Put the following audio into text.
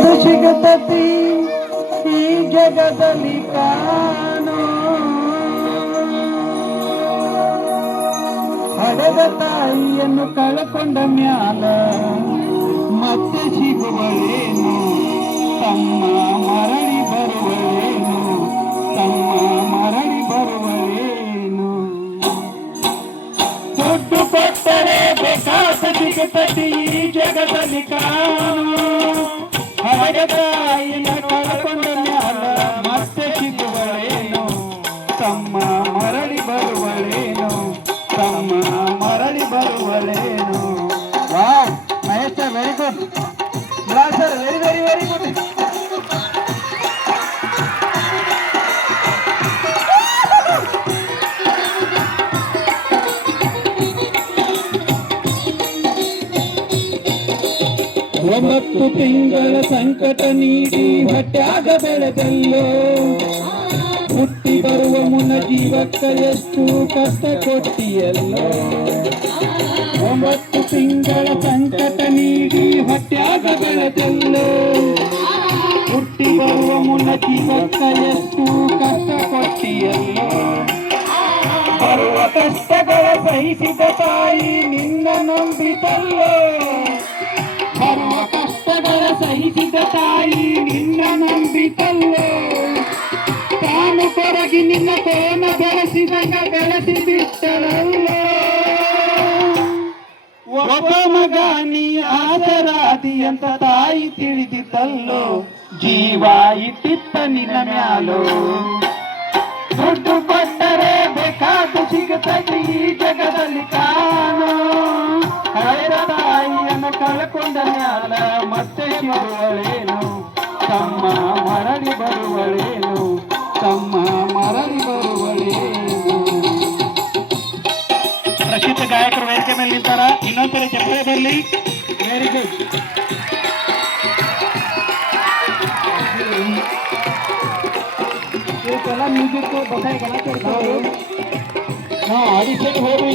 ಅದು ಸಿಗತತಿ ಈ ಜಗದಲ್ಲಿ ಕಾಣೋ. ಹಡದ ತಾಯಿಯನ್ನು ಕಳಕೊಂಡ ಮ್ಯಾಲ ಮತ್ತೆ ಸಿಗುವಳೇನು? ತಮ್ಮ ಮರಳಿ ಬರುವಳೇನು? ತಮ್ಮ ಮರಳಿ ಬರುವಳೇನು? ದುಡ್ಡು ಕೊಟ್ಟರೆ ಬೇಕಾದ ಸಿಗುತ್ತದೆ ಈ ಜಗದಲ್ಲಿ ಹಳೆದ ತಾಯಿನ ಕಳ್ಕೊಂಡ ಮ್ಯಾಲ ಮತ್ತೆ ಸಿಗುವಳೇನು ತಮ್ಮ ಮರಳಿ ಬರುವಳೇನು ತಮ್ಮ ಮರಳಿ ಬರುವಳೇನು ವಾ ಮಹೇಶ ವೆರಿ ಗುಡ್ ಒಂಬತ್ತು ತಿಂಗಳ ಸಂಕಟ ನೀಡಿ ಹೊಟ್ಯಾಗ ಬೆಳೆದಲ್ಲೋ. ಹುಟ್ಟಿ ಬರುವ ಮುನ್ನ ಜೀವಕ್ಕ ಎಷ್ಟು ಕಷ್ಟ ಕೊಟ್ಟಿಯಲ್ಲೋ. ಒಂಬತ್ತು ತಿಂಗಳ ಸಂಕಟ ನೀಡಿ ಹೊಟ್ಯಾಗ ಬೆಳೆದಲ್ಲೋ. ಹುಟ್ಟಿ ಬರುವ ಮುನ್ನ ಜೀವಕ್ಕ ಎಷ್ಟು ಕಷ್ಟ ಕೊಟ್ಟಿಯಲ್ಲೋ. ಬರುವ ಕಷ್ಟಗಳ ಸಹಿಸಿದ ತಾಯಿ ನಿನ್ನ ನಂಬಿತಲ್ಲೋ. ಸಹಿಸಿದ ತಾಯಿ ನಿನ್ನ ನಂಬಿತಲ್ಲೋ? ತಾನು ಕೊರಗಿ ನಿನ್ನ ಕೋಮ ಬೆಳೆಸಿದಂಗ ಬೆಳೆಸಿ ಬಿಟ್ಟರಲ್ಲೋ ಒಬ್ಬ ಮಗ ನೀ ಆದರಾದಿ ಅಂತ ತಾಯಿ ತಿಳಿದಿದ್ದಲ್ಲೋ? ಜೀವ ಇಟ್ಟಿತ್ತ ನಿನ್ನ ಮ್ಯಾಲೋ? ದುಡ್ಡು ಕೊಟ್ಟರೆ ಬೇಕಾದ ಸಿಗುತ್ತದೆ ಈ ಜಗದಲ್ಲಿ ಕಳ್ಕೊಂಡ ಜ್ಞಾನ ಮತ್ತೆ ಸಿಗುವಳೇನು ತಮ್ಮ ಮರಳಿ ಬರುವಳೇನು? ತಮ್ಮ ಮರಳಿ ಬರುವಳೇನು? ಪ್ರಸಿದ್ಧ ಗಾಯಕರು ವೇದಿಕೆ ಮೇಲೆ ನಿಂತಾರ. ಇನ್ನೊಂದರ ಚಪ್ಪಳೆ ಬರಲಿ ವೆರಿ ಗುಡ್ ಇವಕ್ಕೆಲ್ಲ ಮ್ಯೂಸಿಕ್ ಬಸಾಯಿಗೆಲ್ಲ ಕೊಡ್ತಾರೆ ಹಾಂ ಆಡಿಷನ್ ಹೋಗಿ